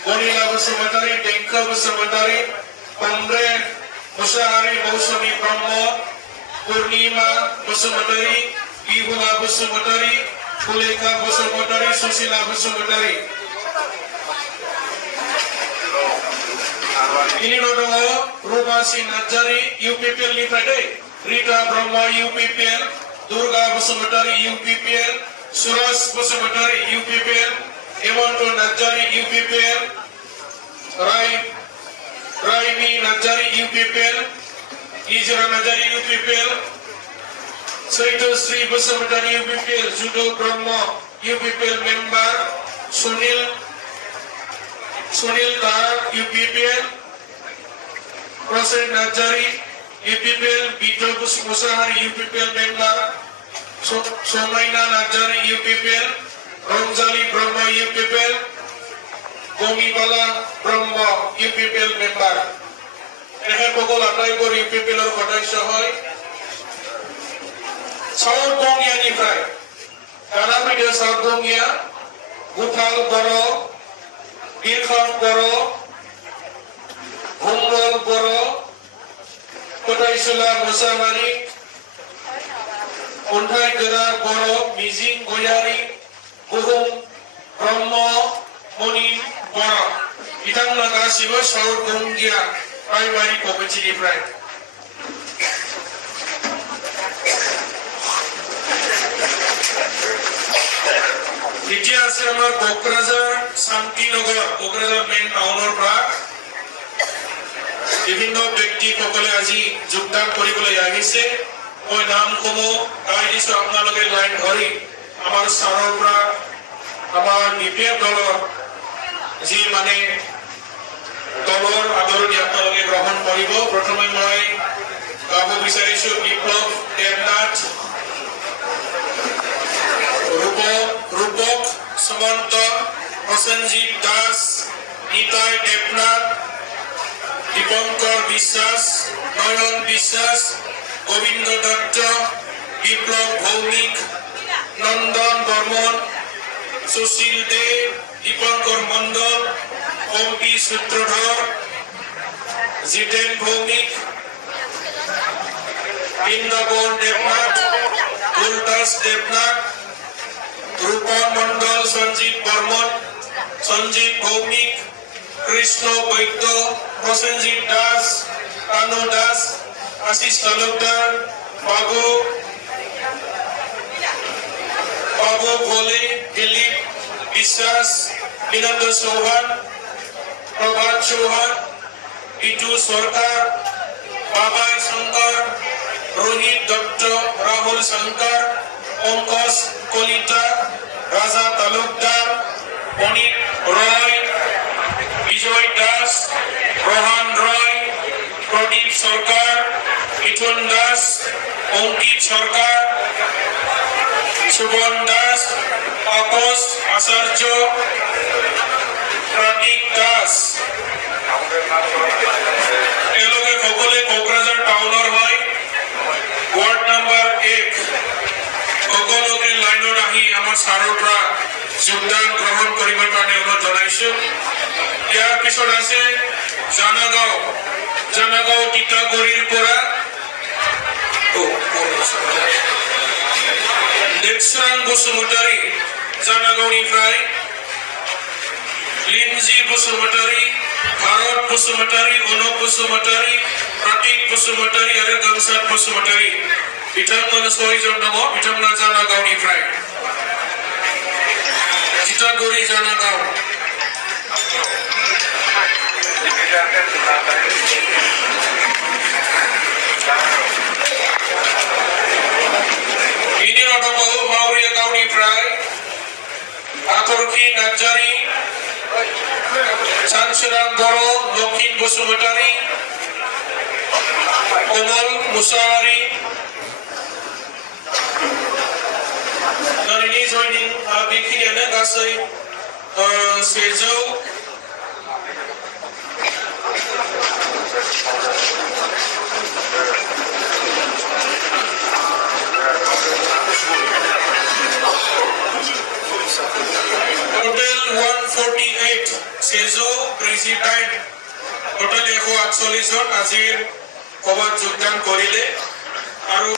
Bonila Basumatari, Denka Basumatari, Pambre, Musahari Mausami Brahmo, Purnima Basumatari, Ibula Basumatari, Kuleka Basumatari, Susila Basumatari. Ini nodomo Rubasi Najari UPPL Lipade, Rita Brahma UPPL, Durga Basumatari UPPL, Suras Basumatari UPPL, Ewanto Najari UPPL, Raimi Najari UPPL, Ijra Najari UPPL, Saito Sri Basumatari UPPL, Judo Brahma UPPL member, Sunil Tar UPPL, Prasen Najari UPPL, Bito Musahari UPPL member, Somaina Najari UPPL, Ramzali Brahma UPPL, Gomibala Brahma UPPL member. Ehe pokol atai bor UPPL or kodaisya hoy. Saur Bongya ni pray. Karapide Saur Bongya, Guthal Boro, Birkham Boro, Humrol Boro, Kodaisula Musahari, Unthai Gera Boro, Mizing Goyari, Buhum Brahma Moni Bora. Itang nagasibo Saur Bongya primary Kopachiri Pride. Iti ase amar Kokrajhar Shantinagar, Kokrajhar main townor pra বিভিন্ন ব্যক্তি সকলে আজি যোগদান কৰিবলৈ আহিছে। মই নাম কমো গাই দিছো আপোনালোকে লাইন ধৰি আমাৰ ছাৰৰ পৰা আমাৰ বিপিএফ দলৰ যি মানে দলৰ আদৰণি আপোনালোকে গ্ৰহণ কৰিব। প্ৰথমে মই গাব বিচাৰিছো বিপ্লৱ দেৱনাথ, ৰূপক সুমন্ত, প্ৰসেনজিৎ দাস, নিতাই দেৱনাথ, দীপঙ্কর বিশ্বাস, নয়ন বিশ্বাস, গোবিন্দ দত্ত, বিপ্লব ভৌমিক, নন্দন বর্মন, সুশীল দে, দীপঙ্কর মন্ডল, পম্পি সূত্রধর, জিতেন ভৌমিক, বৃন্দাবন দেবনাথ, গুলদাস দেবনাথ, রূপন মন্ডল, সঞ্জীব বর্মন, সঞ্জীব ভৌমিক, কৃষ্ণ বৈদ্য, প্রসেনজিৎ দাস, কানু দাস, আশিস তালুকদার, বাবু ভোলে, দিলীপ বিশ্বাস, বিনন্দ চৌহান, প্রভাত চৌহান, পিটু সরকার, বাবাই শঙ্কর, রোহিত দত্ত, রাহুল শঙ্কর, পঙ্কজ কলিতা, রাজা তালুকদার, অনিক রয়, বিজয় দাস, রোহান রয়, প্রদীপ সরকার, মিঠুন দাস, অঙ্কিত সরকার, সুবন দাস, তাপস আচার্য, যোগদান গ্ৰহণ কৰিবৰ কাৰণে অনুৰোধ জনাইছো। ইয়াৰ পিছত আছে জানাগাঁও তিতাগুৰিৰ পৰা দেৱচৰণ বসুমতাৰী, জানাগাঁওনিफ्राय লিমজি বসুমতাৰী, ভাৰত বসুমতাৰী, অনুপ বসুমতাৰী, প্ৰতীক বসুমতাৰী আৰু গমচাদ বসুমতাৰী। বিধানমন্ত্ৰী 6 জন দङ। বিধানমন্ত্ৰী জানাগাঁওনিफ्राय তিতাগুৰি জানাগাঁও। ini dङ मावरिया गावनिफ्राय आथरखि नार्जारी, सानसोरां बर', लक्षिन बसुमतारी, कमल मुसाहारि। दिनैनि जयनिं बेखिनियानो गासै 100 total 148 सेजौ 48 total 148 জন আজিৰ সভাত যোগদান কৰিলে আৰু